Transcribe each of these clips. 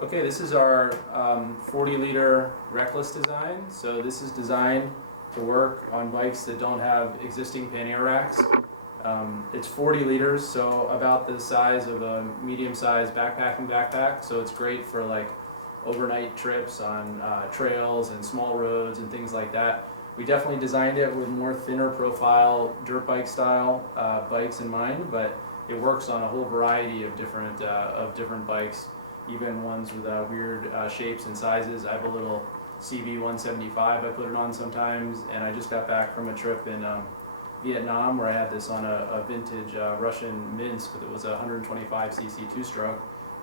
Okay, this is our 40-liter Rackless design. So this is designed to work on bikes that don't have existing pannier racks. It's 40 liters, so about the size of a medium-sized backpacking backpack. So it's great for like overnight trips on trails and small roads and things like that. We definitely designed it with more thinner profile dirt bike style bikes in mind, but it works on a whole variety of different bikes, even ones with weird shapes and sizes. I have a little CB 175 I put it on sometimes, and I just got back from a trip in Vietnam where I had this on a vintage Russian Minsk. It was a 125cc two-stroke,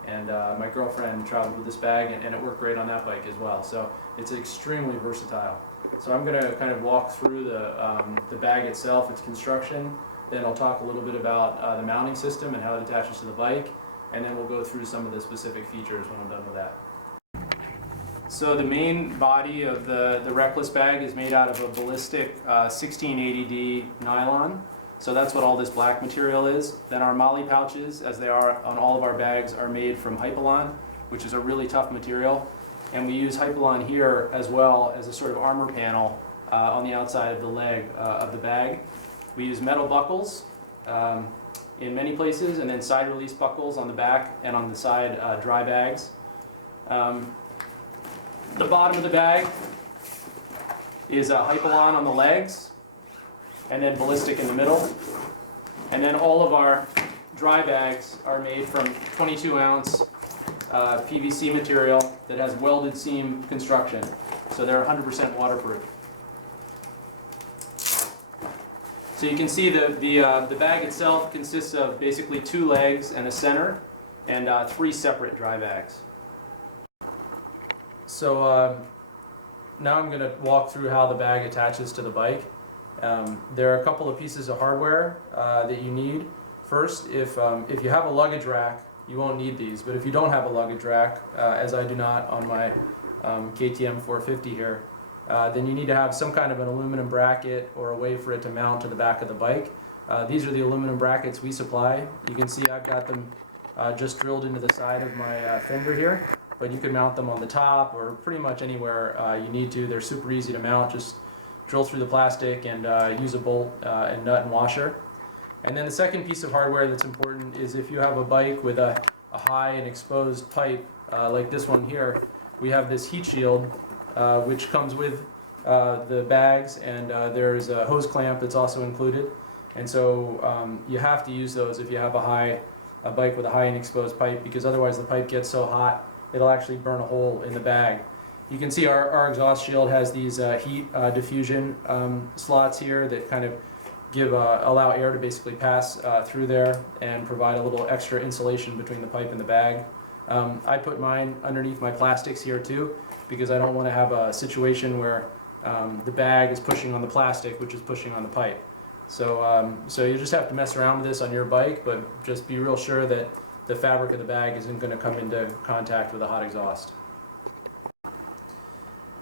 and my girlfriend traveled with this bag, and it worked great on that bike as well. So it's extremely versatile. So I'm going to kind of walk through the bag itself, its construction, then I'll talk a little bit about the mounting system and how it attaches to the bike, and then we'll go through some of the specific features when I'm done with that. So the main body of the Rackless bag is made out of a ballistic 1680D nylon. So that's what all this black material is. Then our molly pouches, as they are on all of our bags, are made from Hypalon, which is a really tough material. And we use Hypalon here as well as a sort of armor panel on the outside of the leg of the bag. We use metal buckles in many places, and then side release buckles on the back and on the side dry bags. The bottom of the bag is Hypalon on the legs, and then ballistic in the middle. And then all of our dry bags are made from 22-ounce PVC material that has welded seam construction. So they're 100% waterproof. So you can see the bag itself consists of basically 2 legs and a center, and 3 separate dry bags. So now I'm going to walk through how the bag attaches to the bike. There are a couple of pieces of hardware that you need. First, if you have a luggage rack, you won't need these, but if you don't have a luggage rack, as I do not on my KTM 450 here, then you need to have some kind of an aluminum bracket or a way for it to mount to the back of the bike. These are the aluminum brackets we supply. You can see I've got them just drilled into the side of my fender here, but you can mount them on the top or pretty much anywhere you need to. They're super easy to mount. Just drill through the plastic and use a bolt and nut and washer. And then the second piece of hardware that's important is if you have a bike with a high and exposed pipe like this one here, we have this heat shield which comes with the bags, and there's a hose clamp that's also included. And so you have to use those if you have a bike with a high and exposed pipe, because otherwise the pipe gets so hot it'll actually burn a hole in the bag. You can see our exhaust shield has these heat diffusion slots here that kind of allow air to basically pass through there and provide a little extra insulation between the pipe and the bag. I put mine underneath my plastics here too, because I don't want to have a situation where the bag is pushing on the plastic, which is pushing on the pipe. So you just have to mess around with this on your bike, but just be real sure that the fabric of the bag isn't going to come into contact with the hot exhaust.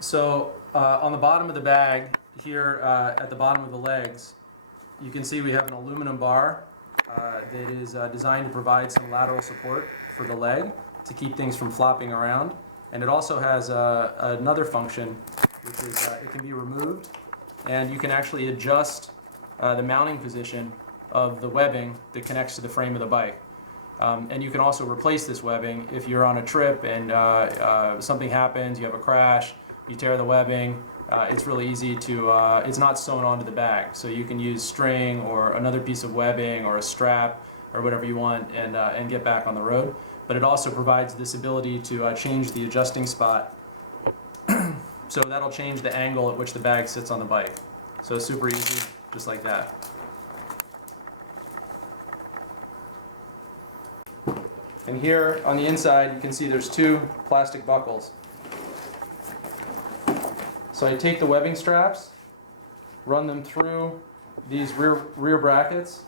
So on the bottom of the bag here, at the bottom of the legs, you can see we have an aluminum bar that is designed to provide some lateral support for the leg to keep things from flopping around. And it also has another function, which is it can be removed, and you can actually adjust the mounting position of the webbing that connects to the frame of the bike. And you can also replace this webbing if you're on a trip and something happens, you have a crash, you tear the webbing. It's really easy to, it's not sewn onto the bag, so you can use string or another piece of webbing or a strap or whatever you want and get back on the road. But it also provides this ability to change the adjusting spot, so that'll change the angle at which the bag sits on the bike. So super easy, just like that. And here on the inside you can see there's 2 plastic buckles. So I take the webbing straps, run them through these rear brackets,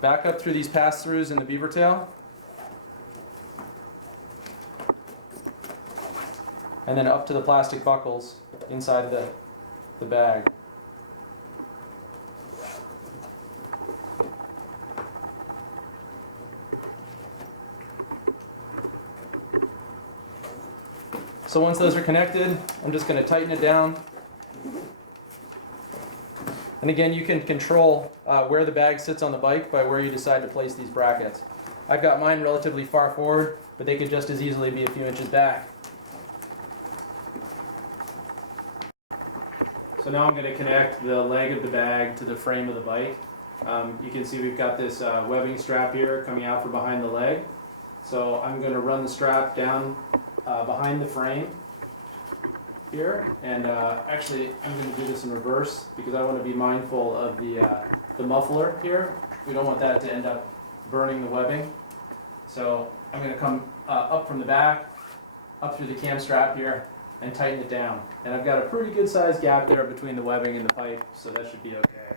back up through these pass-throughs in the beaver tail, and then up to the plastic buckles inside of the bag. So once those are connected, I'm just going to tighten it down. And again, you can control where the bag sits on the bike by where you decide to place these brackets. I've got mine relatively far forward, but they could just as easily be a few inches back. So now I'm going to connect the leg of the bag to the frame of the bike. You can see we've got this webbing strap here coming out from behind the leg. So I'm going to run the strap down behind the frame here, and actually I'm going to do this in reverse because I want to be mindful of the muffler here. We don't want that to end up burning the webbing. So I'm going to come up from the back, up through the cam strap here, and tighten it down. And I've got a pretty good sized gap there between the webbing and the pipe, so that should be okay.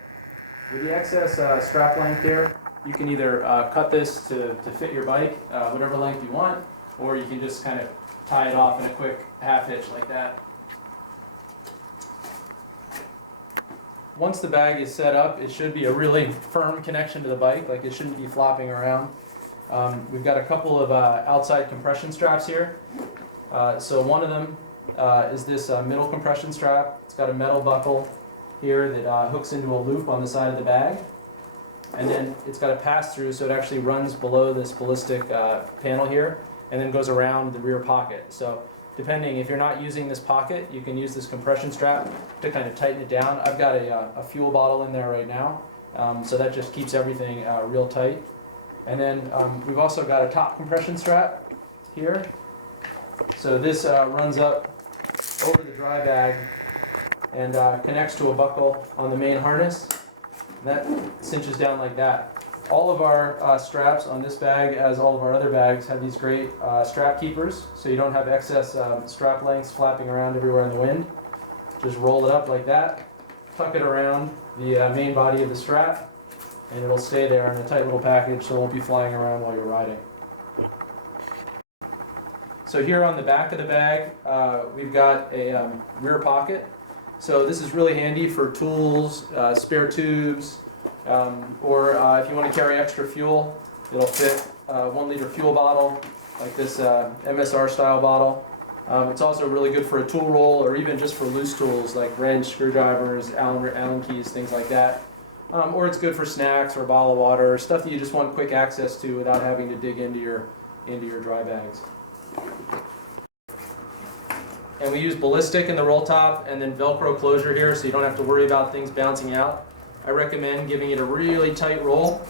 With the excess strap length here, you can either cut this to fit your bike, whatever length you want, or you can just kind of tie it off in a quick half hitch like that. Once the bag is set up, it should be a really firm connection to the bike, like it shouldn't be flopping around. We've got a couple of outside compression straps here. So one of them is this middle compression strap. It's got a metal buckle here that hooks into a loop on the side of the bag. And then it's got a pass-through, so it actually runs below this ballistic panel here and then goes around the rear pocket. So depending, if you're not using this pocket, you can use this compression strap to kind of tighten it down. I've got a fuel bottle in there right now, so that just keeps everything real tight. And then we've also got a top compression strap here. So this runs up over the dry bag and connects to a buckle on the main harness. That cinches down like that. All of our straps on this bag, as all of our other bags, have these great strap keepers, so you don't have excess strap lengths flapping around everywhere in the wind. Just roll it up like that, tuck it around the main body of the strap, and it'll stay there in a tight little package, so it won't be flying around while you're riding. So here on the back of the bag, we've got a rear pocket. So this is really handy for tools, spare tubes, or if you want to carry extra fuel. It'll fit a 1 liter fuel bottle, like this MSR style bottle. It's also really good for a tool roll, or even just for loose tools like wrench, screwdrivers, Allen keys, things like that. Or it's good for snacks or a bottle of water, stuff that you just want quick access to without having to dig into your dry bags. And we use ballistic in the roll top and then Velcro closure here, so you don't have to worry about things bouncing out. I recommend giving it a really tight roll.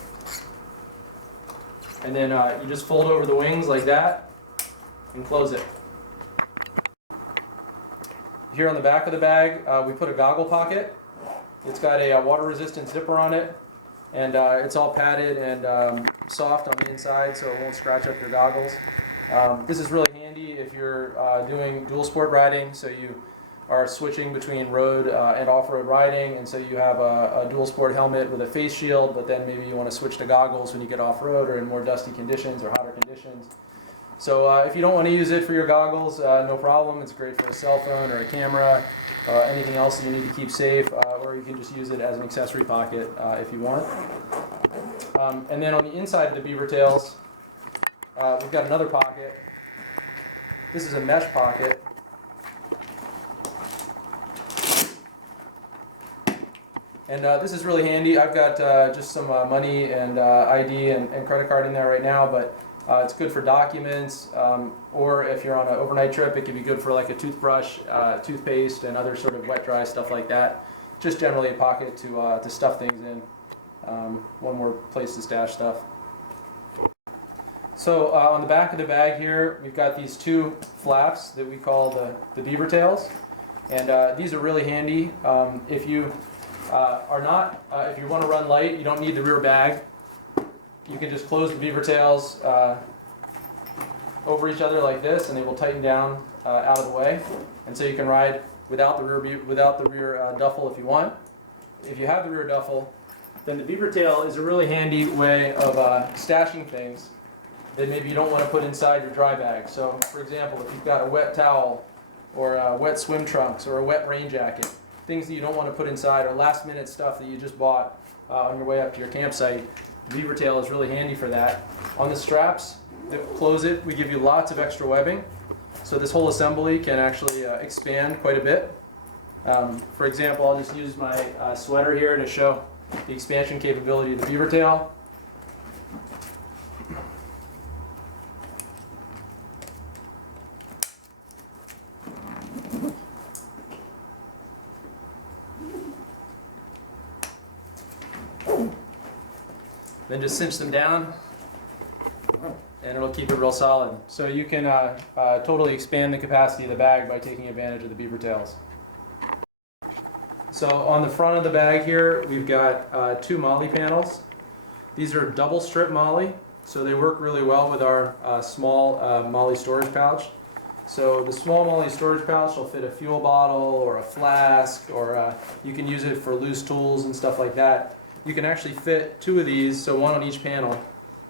And then you just fold over the wings like that and close it. Here on the back of the bag, we put a goggle pocket. It's got a water resistant zipper on it, and it's all padded and soft on the inside, so it won't scratch up your goggles. This is really handy if you're doing dual sport riding, so you are switching between road and off-road riding, and so you have a dual sport helmet with a face shield, but then maybe you want to switch to goggles when you get off-road or in more dusty conditions or hotter conditions. So if you don't want to use it for your goggles, no problem. It's great for a cell phone or a camera, anything else that you need to keep safe, or you can just use it as an accessory pocket if you want. And then on the inside of the beaver tails, we've got another pocket. This is a mesh pocket. And this is really handy. I've got just some money and ID and credit card in there right now, but it's good for documents, or if you're on an overnight trip, it can be good for like a toothbrush, toothpaste, and other sort of wet dry stuff like that. Just generally a pocket to stuff things in. One more place to stash stuff. So on the back of the bag here, we've got these two flaps that we call the beaver tails, and these are really handy. If you if you want to run light, you don't need the rear bag. You can just close the beaver tails over each other like this, and they will tighten down out of the way, and so you can ride without the rear duffel if you want. If you have the rear duffel, then the beaver tail is a really handy way of stashing things that maybe you don't want to put inside your dry bag. So, for example, if you've got a wet towel or wet swim trunks or a wet rain jacket, things that you don't want to put inside, or last-minute stuff that you just bought on your way up to your campsite, the beaver tail is really handy for that. On the straps that close it, we give you lots of extra webbing. So this whole assembly can actually expand quite a bit. For example, I'll just use my sweater here to show the expansion capability of the beaver tail. Then just cinch them down, and it'll keep it real solid. So you can totally expand the capacity of the bag by taking advantage of the beaver tails. So on the front of the bag here, we've got 2 MOLLE panels. These are double strip MOLLE, so they work really well with our small MOLLE storage pouch. So the small MOLLE storage pouch will fit a fuel bottle or a flask, or you can use it for loose tools and stuff like that. You can actually fit 2 of these, so 1 on each panel,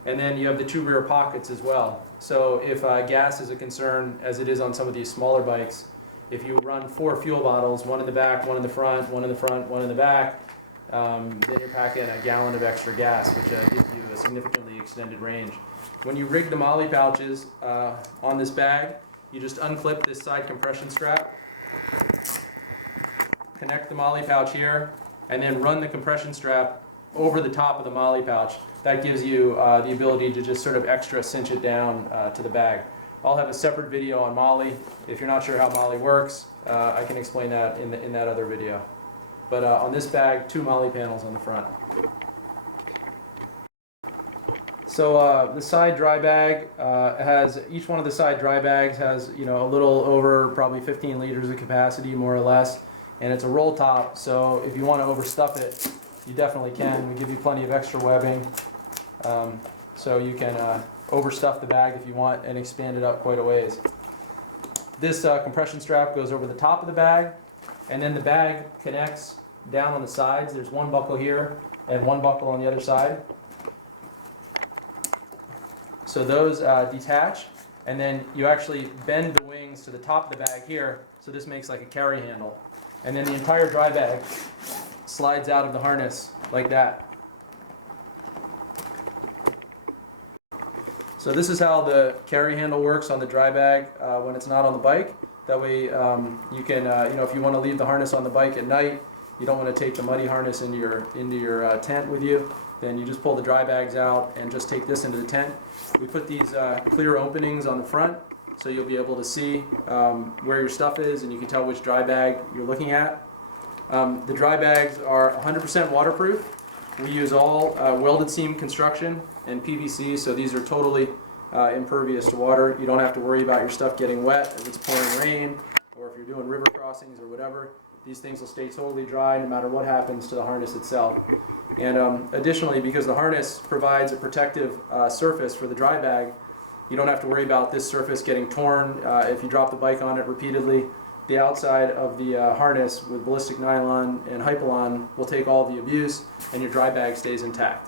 and then you have the 2 rear pockets as well. So if gas is a concern, as it is on some of these smaller bikes, if you run 4 fuel bottles, 1 in the back, 1 in the front, 1 in the front, 1 in the back, then you're packing a gallon of extra gas, which gives you a significantly extended range. When you rig the MOLLE pouches on this bag, you just unclip this side compression strap, connect the MOLLE pouch here, and then run the compression strap over the top of the MOLLE pouch. That gives you the ability to just sort of extra cinch it down to the bag. I'll have a separate video on MOLLE. If you're not sure how MOLLE works, I can explain that in that other video. But on this bag, 2 MOLLE panels on the front. So the side dry bag each one of the side dry bags has a little over probably 15 liters of capacity, more or less, and it's a roll top. So if you want to overstuff it, you definitely can. We give you plenty of extra webbing, so you can overstuff the bag if you want and expand it up quite a ways. This compression strap goes over the top of the bag, and then the bag connects down on the sides. There's 1 buckle here and 1 buckle on the other side. So those detach, and then you actually bend the wings to the top of the bag here, so this makes like a carry handle. And then the entire dry bag slides out of the harness like that. So this is how the carry handle works on the dry bag when it's not on the bike. That way you can, if you want to leave the harness on the bike at night, you don't want to take the muddy harness into your tent with you, then you just pull the dry bags out and just take this into the tent. We put these clear openings on the front, so you'll be able to see where your stuff is, and you can tell which dry bag you're looking at. The dry bags are 100% waterproof. We use all welded seam construction and PVC, so these are totally impervious to water. You don't have to worry about your stuff getting wet if it's pouring rain, or if you're doing river crossings or whatever. These things will stay totally dry no matter what happens to the harness itself. And additionally, because the harness provides a protective surface for the dry bag, you don't have to worry about this surface getting torn if you drop the bike on it repeatedly. The outside of the harness with ballistic nylon and Hypalon will take all the abuse, and your dry bag stays intact.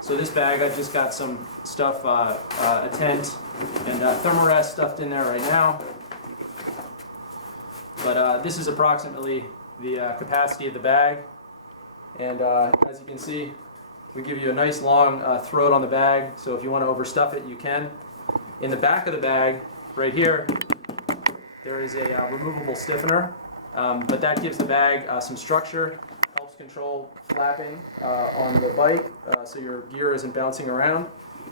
So this bag, I've just got some stuff, a tent and thermarest stuffed in there right now. But this is approximately the capacity of the bag. And as you can see, we give you a nice long throat on the bag, so if you want to overstuff it, you can. In the back of the bag, right here, there is a removable stiffener, but that gives the bag some structure, helps control flapping on the bike, so your gear isn't bouncing around.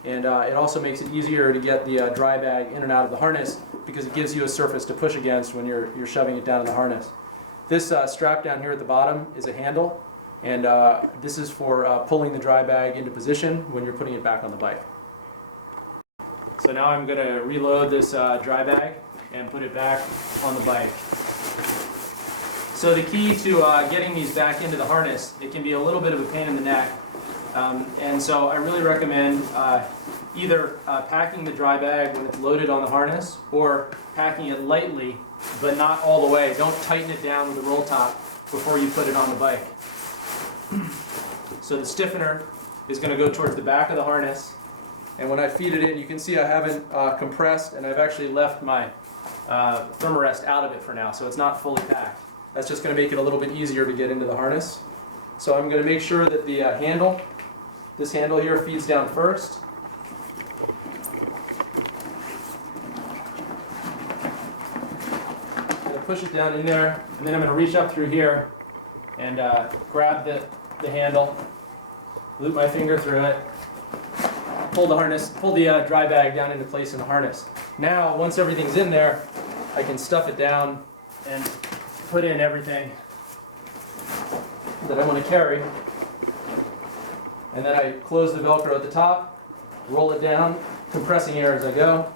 And it also makes it easier to get the dry bag in and out of the harness, because it gives you a surface to push against when you're shoving it down in the harness. This strap down here at the bottom is a handle, and this is for pulling the dry bag into position when you're putting it back on the bike. So now I'm going to reload this dry bag and put it back on the bike. So the key to getting these back into the harness, it can be a little bit of a pain in the neck. And so I really recommend either packing the dry bag when it's loaded on the harness, or packing it lightly, but not all the way. Don't tighten it down with the roll top before you put it on the bike. So the stiffener is going to go towards the back of the harness, and when I feed it in, you can see I haven't compressed, and I've actually left my thermarest out of it for now, so it's not fully packed. That's just going to make it a little bit easier to get into the harness. So I'm going to make sure that the this handle here feeds down first. push it down in there, and then I'm going to reach up through here and grab the handle, loop my finger through it, pull the dry bag down into place in the harness. Now, once everything's in there, I can stuff it down and put in everything that I want to carry. And then I close the Velcro at the top, roll it down, compressing air as I go,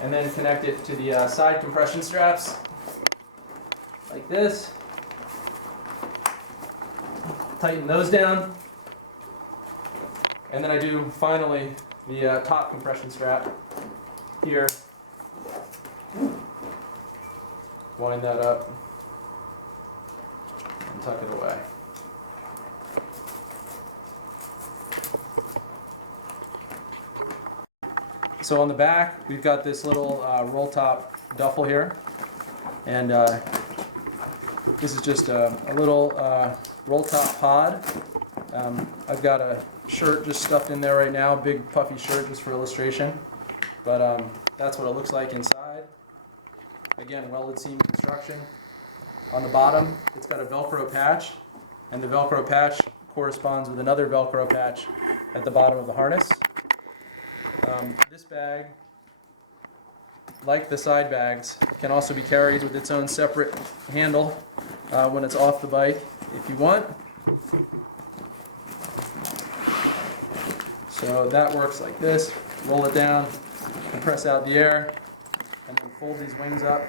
and then connect it to the side compression straps like this. Tighten those down. And then I do finally the top compression strap here. Wind that up and tuck it away. So on the back, we've got this little roll top duffel here, and this is just a little roll top pod. I've got a shirt just stuffed in there right now, big puffy shirt just for illustration, but that's what it looks like inside. Again, welded seam construction. On the bottom, it's got a Velcro patch, and the Velcro patch corresponds with another Velcro patch at the bottom of the harness. This bag, like the side bags, can also be carried with its own separate handle when it's off the bike if you want. So that works like this. Roll it down, compress out the air, and then fold these wings up,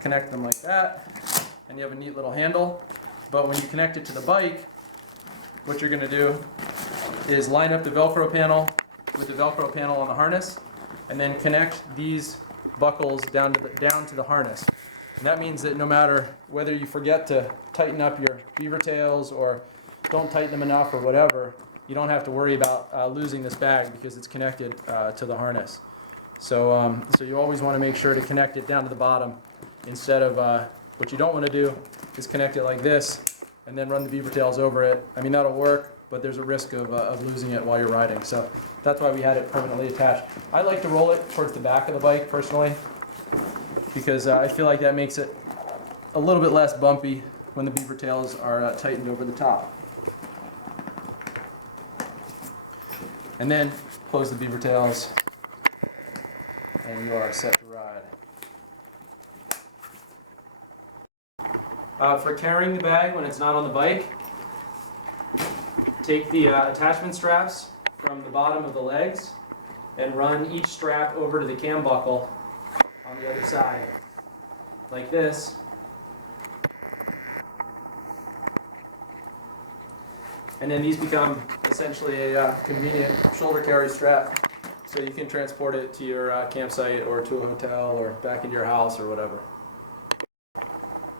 connect them like that, and you have a neat little handle. But when you connect it to the bike, what you're going to do is line up the Velcro panel with the Velcro panel on the harness, and then connect these buckles down to the harness. And that means that no matter whether you forget to tighten up your beaver tails or don't tighten them enough or whatever, you don't have to worry about losing this bag because it's connected to the harness. So you always want to make sure to connect it down to the bottom instead of what you don't want to do is connect it like this and then run the beaver tails over it. I mean, that'll work, but there's a risk of losing it while you're riding. So that's why we had it permanently attached. I like to roll it towards the back of the bike personally because I feel like that makes it a little bit less bumpy when the beaver tails are tightened over the top. And then close the beaver tails and you are set to ride. For carrying the bag when it's not on the bike, take the attachment straps from the bottom of the legs and run each strap over to the cam buckle on the other side, like this. And then these become essentially a convenient shoulder carry strap, so you can transport it to your campsite or to a hotel or back into your house or whatever.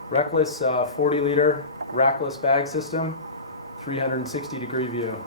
Rackless 40-liter Rackless bag system, 360-degree view.